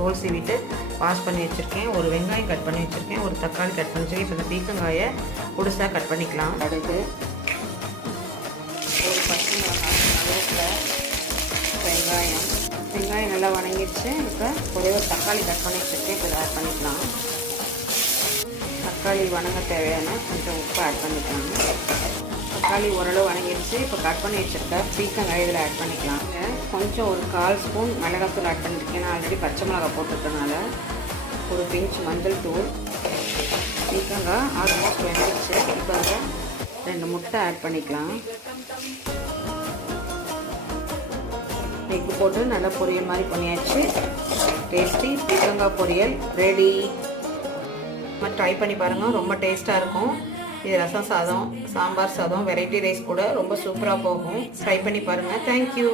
தோல் சீவிட்டு வாஷ் பண்ணி வச்சுருக்கேன். ஒரு வெங்காயம் கட் பண்ணி வச்சுருக்கேன். ஒரு தக்காளி கட் பண்ணி வச்சுருக்கேன். இப்போ இந்த பீக்கங்காயை பொடிசாக கட் பண்ணிக்கலாம். அடுத்து ஒரு பச்சை மிளகாய், கருவேப்பிலை, வெங்காயம் நல்லா வணங்கிடுச்சு. இப்போ ஒரே ஒரு தக்காளி கட் பண்ணி வச்சுருக்கேன். இப்போ இதை ஆட் பண்ணிக்கலாம். தக்காளி வணங்க தேவையான கொஞ்சம் உப்பு ஆட் பண்ணிக்கலாம். தக்காளி ஓரளவு வணங்கிடுச்சு. இப்போ கட் பண்ணி வச்சுருக்க பீக்கங்காய் இதில் ஆட் பண்ணிக்கலாம். கொஞ்சம் ஒரு 1/4 ஸ்பூன் மிளகாத்தூள் ஆட் பண்ணியிருக்கேன். நான் ஆல்ரெடி பச்சை மிளகாய் போட்டிருக்கனால. ஒரு பிஞ்ச் மஞ்சள் தூள். பீக்கங்காய் ஆல்மோஸ்ட் வெந்துடுச்சு. இப்போ அதில் 2 முட்டை ஆட் பண்ணிக்கலாம். எக்கு போட்டு நல்லா பொரியல் மாதிரி பண்ணியாச்சு. டேஸ்டி பீக்கங்காய் பொரியல் ரெடி. ட்ரை பண்ணி பாருங்கள், ரொம்ப டேஸ்ட்டாக இருக்கும். இது ரசம் சாதம், சாம்பார் சாதம், வெரைட்டி ரைஸ் கூட ரொம்ப சூப்பராக போகும். ட்ரை பண்ணி பாருங்கள். தேங்க்யூ.